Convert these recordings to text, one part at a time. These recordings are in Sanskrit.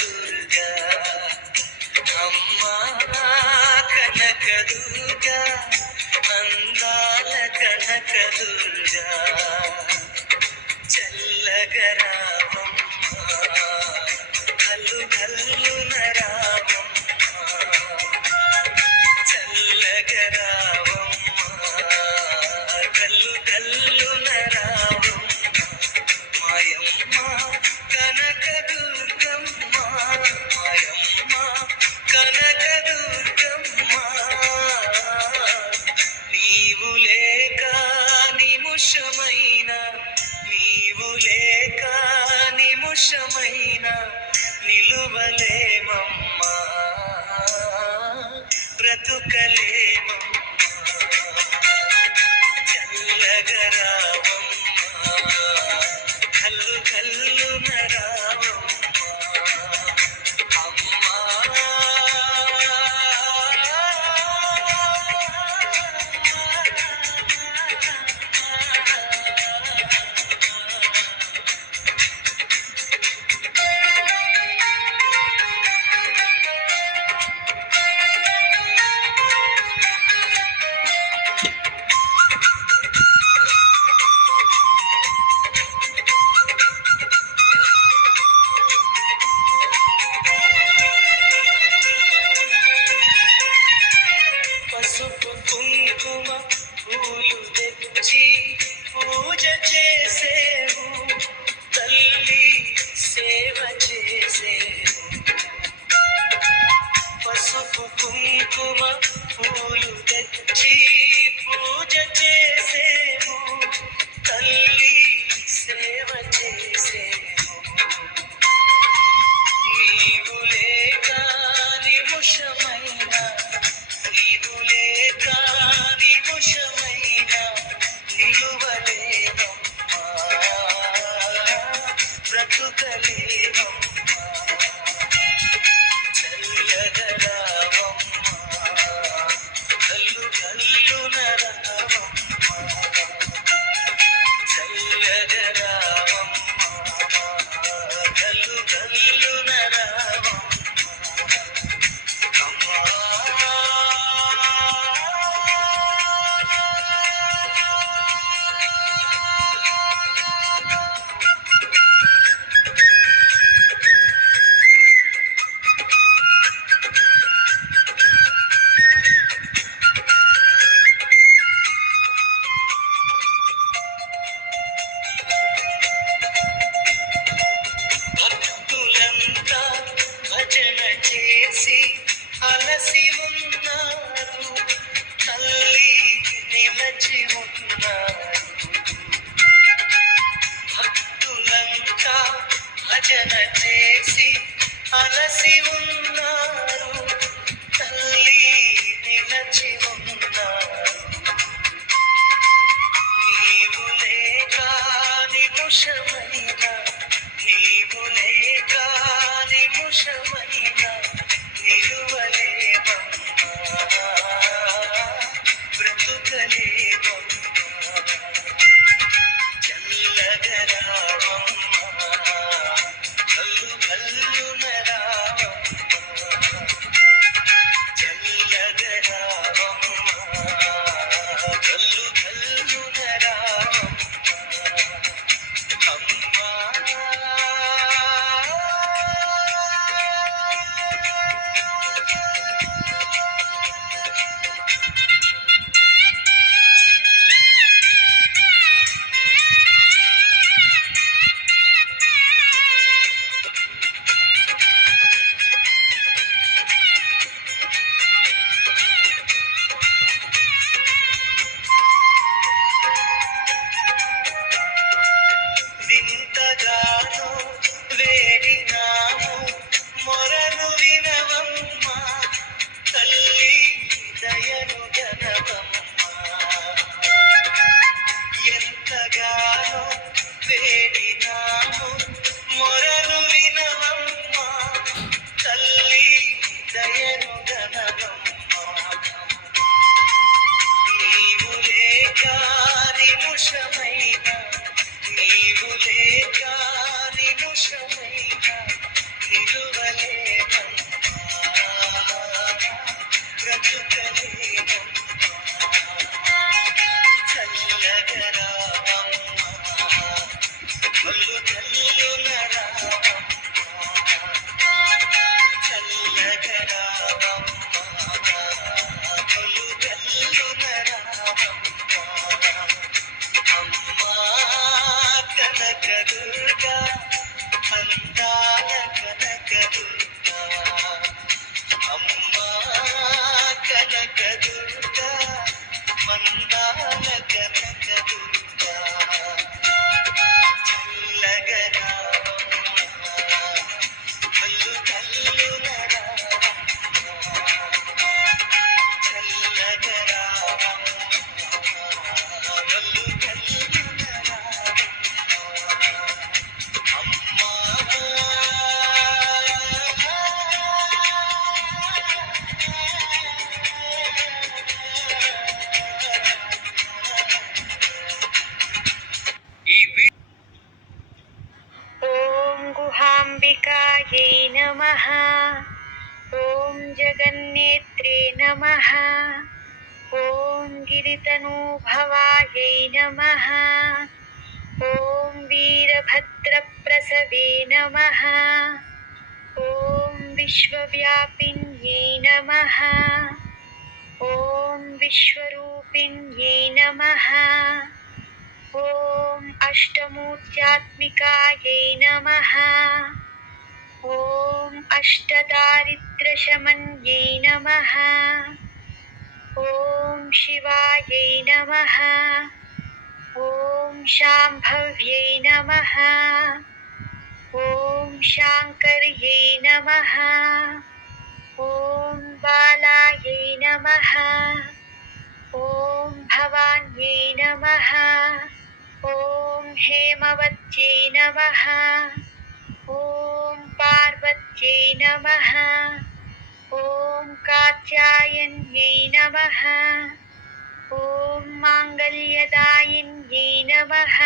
దుర్గా అమ్మా కనక దుర్గా అందాల కనక దుర్గా చల్లగరావమ్మ కల్లు కల్లున రావమ్మ చల్లగరావమ్మ కల్లు కల్లున రావమ్మ మాయమ్మ కనక దుర్గమ్మ మాయమ్మ కనక దుర్గమ్మ నీవు లేక నిముషమైన నీవు లేక నిముషమైన నిలువలేమమ్మా బ్రతుకలేమమ్మా చల్లగరావమ్మా కల్లు కల్లున రావమ్మా అమ్మా పసుపు కుంకుమ పూలు తెచ్చి పూజ చేసేవు తల్లి సేవ చేసేవు పసుపు కుంకుమ పూలు తెచ్చి పూజ చేసేవు తల్లి సేవ చేసేవు నీవు లేక నిముషమైన నీవు లేక నిముషమైన నిలువలేవమ్మా బ్రతుకలేవమ్మా చల్లగరావమ్మా కల్లు కల్లున రావమ్మా చల్లగరావమ్మా కల్లు కల్లున రావమ్మా అమ్మా భక్తులంతా భజన చేసి అలసి ఉన్నారు తల్లి నిలచి ఉన్నారు భక్తులంతా భజన చేసి అలసి ఉన్నారు తల్లి నిలచి ఉన్నారు నీవు లేక నిముషమైన నీవు లేక నిముషమైన నిలువలేవమ్మా బ్రతుకలేవమ్మా చల్లగరావమ్మా కల్లు కల్లున రావమ్మా చల్లగరావమ్మా కల్లు కల్లున రావమ్మా అమ్మా महाकायात्मिकायै नमः। ॐ जगन्नेत्रे नमः। ॐ गिरितनूभवायै नमः। ॐ वीरभद्रप्रसवे नमः। ॐ विश्वव्यापिन्यै नमः। ॐ विश्वरूपिण्यै नमः। ॐ अष्टमूर्त्यात्मिकायै नमः। ॐ अष्टदारिद्र्यशमन्यै नमः। ॐ शिवायै नमः। ॐ शाम्भव्यै नमः। ॐ शाङ्कर्यै नमः। ॐ बालायै नमः। ॐ भवान्यै नमः। ॐ हेमवत्यै नमः। ॐ पार्वत्यै नमः। ॐ कात्यायन्यै नमः। ॐ माङ्गल्यदायिन्यै नमः।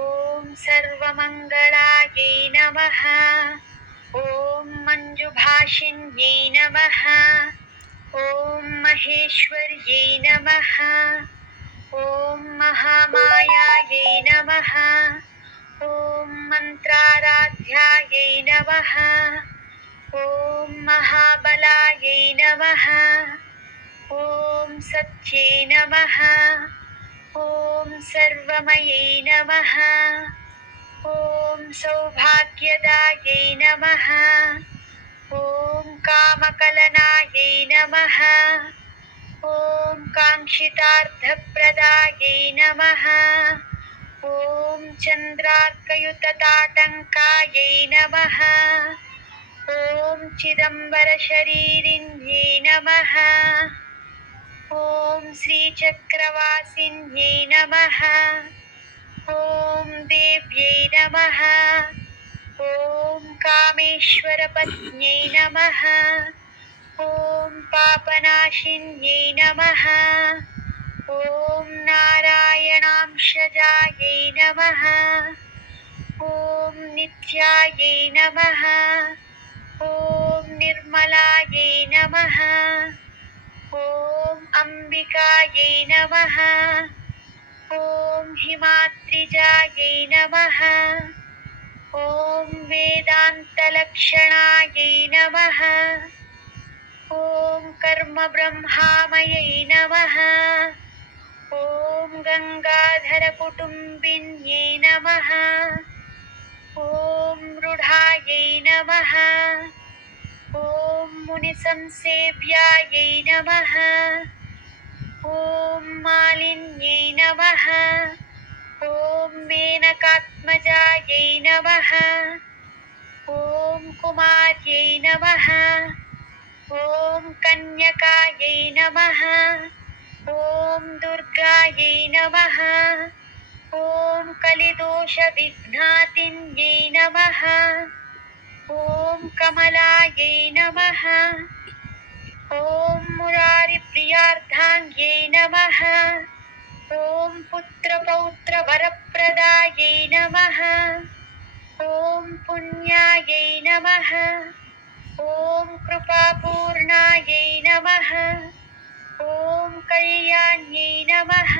ॐ सर्वमङ्गलायै नमः। ॐ मञ्जुभाषिण्यै नमः। ॐ महेश्वर्यै नमः। ॐ महामायायै नमः। ॐ मन्त्राराध्यायै नमः। ॐ महाबलायै नमः। ॐ सत्यै नमः। ॐ सर्वमयै नमः। ॐ सौभाग्यदायै नमः। ॐ कामकलनायै नमः। ॐ काङ्क्षितार्थप्रदायै नमः। ॐ चन्द्रार्कयुतताटङ्कायै नमः। ॐ चिदम्बरशरीरिण्यै नमः। ॐ श्रीचक्रवासिन्यै नमः। ॐ देव्यै नमः। ॐ कामेश्वरपत्न्यै नमः। ॐ पापनाशिन्यै नमः। ॐ नारायणांशजायै नमः। ॐ नित्यायै नमः। ॐ निर्मलायै नमः। ॐ अम्बिकायै नमः। ॐ हिमाद्रिजायै नमः। ॐ वेदान्तलक्षणायै नमः। ॐ कर्मब्रह्मामयै नमः। ॐ गङ्गाधरकुटुम्बिन्यै नमः। ॐ मृडायै नमः। ॐ मुनिसंसेव्यायै नमः। ॐ मालिन्यै नमः। ॐ मेनकात्मजायै नमः। ॐ कुमार्यै नमः। ॐ कन्यकायै नमः। ॐ दुर्गायै नमः। ॐ कलिदोषविघ्नातिन्यै नमः। ॐ कमलायै नमः। ॐ मुरारिप्रियार्धाङ्ग्यै नमः। ॐ पुत्रपौत्रवरप्रदायै नमः। ॐ पुण्यायै नमः। ॐ कृपापूर्णायै नमः। ॐ कल्याण्यै नमः।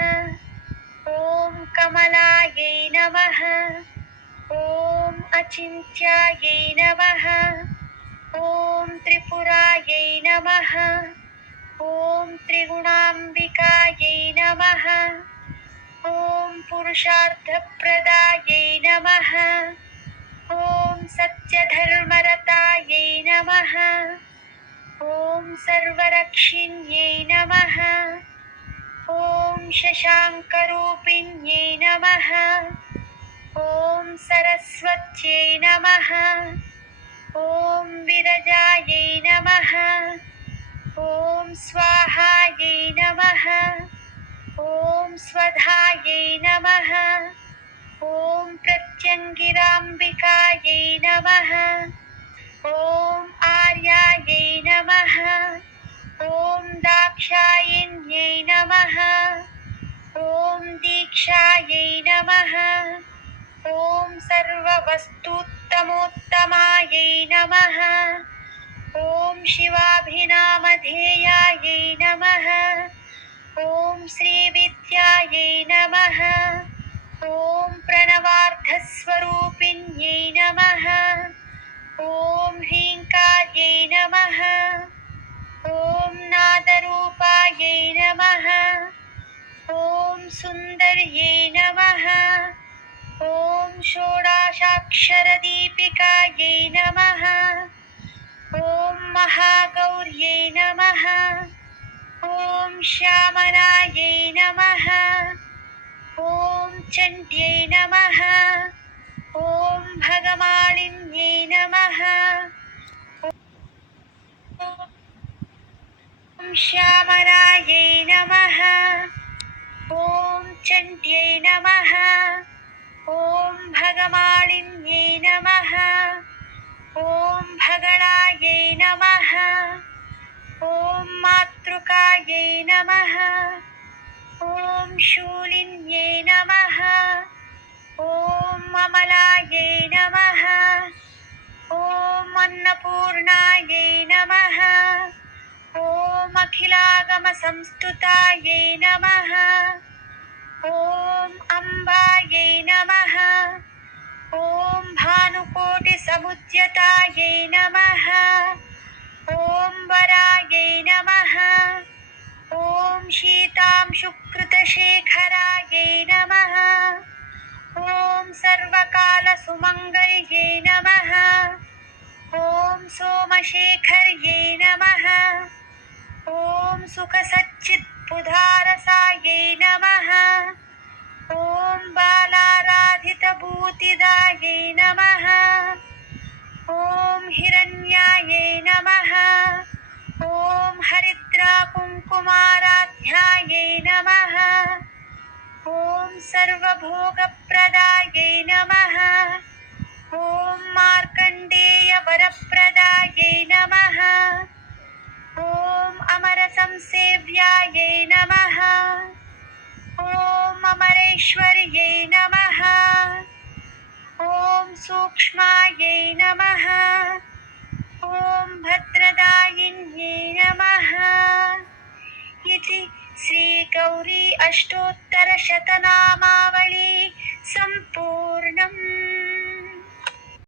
ॐ कमलायै नमः। ॐ अचिन्त्यायै नमः। ॐ त्रिपुरायै नमः। ॐ त्रिगुणाम्बिकायै नमः। ॐ पुरुषार्थप्रदायै नमः। ॐ सत्यधर्मरतायै नमः। ॐ सर्वरक्षिण्यै नमः। ॐ शशाङ्करूपिण्यै नमः। ॐ सरस्वत्यै नमः। ॐ विरजायै नमः। ॐ स्वाहायै नमः। ॐ स्वधायै नमः। ॐ प्रत्यङ्गिराम्बिकायै नमः। ॐ आर्यायै नमः। ॐ दाक्षायिन्यै नमः। ॐ दीक्षायै नमः। ॐ सर्ववस्तुत्वप्रदायै उत्तमोत्तमायै नमः। ॐ शिवाभिनामधेयायै नमः। ॐ श्रीविद्यायै नमः। ॐ प्रणवार्थस्वरूपिण्यै नमः। ॐ ह्रीङ्कार्यै नमः। ॐ नादरूपायै नमः। ॐ सुन्दर्यै नमः। ॐ षोडशाक्षरदीपिकायै नमः। ॐ महागौर्यै नमः। ॐ श्यामलायै नमः। ॐ चण्ड्यै नमः। ॐ भगमालिन्यै नमः। ॐ श्यामलायै नमः। ॐ चण्ड्यै नमः। ॐ भगमालिन्यै नमः। ॐ भगणायै नमः। ॐ मातृकायै नमः। ॐ शूलिन्यै नमः। ॐ अमलायै नमः। ॐ अन्नपूर्णायै नमः। ॐ अखिलागमसंस्तुतायै नमः। ॐ अम्बायै नमः। ॐ भानुकोटिसमुद्यतायै नमः। ॐ वरायै नमः। ॐ शीतांशुकृतशेखरायै नमः। ॐ सर्वकालसुमङ्गल्यै नमः। ॐ सोमशेखर्यै नमः। ॐ सुखसच्चित्पुधारसायै नमः। ॐ बालाराधितभूतिदायै नमः। ॐ हिरण्यायै नमः। ॐ हरिद्राकुङ्कुमाराध्यायै नमः। ॐ सर्वभोगप्रदायै नमः। ॐ मार्कण्डेयवरप्रदायै नमः। ॐ अमरसंसेव्यायै नमः। ॐ अमरेश्वर्यै नमः। ॐ सूक्ष्मायै नमः। ॐ भद्रदायिन्यै नमः। इति श्रीगौरी अष्टोत्तरशतनामावली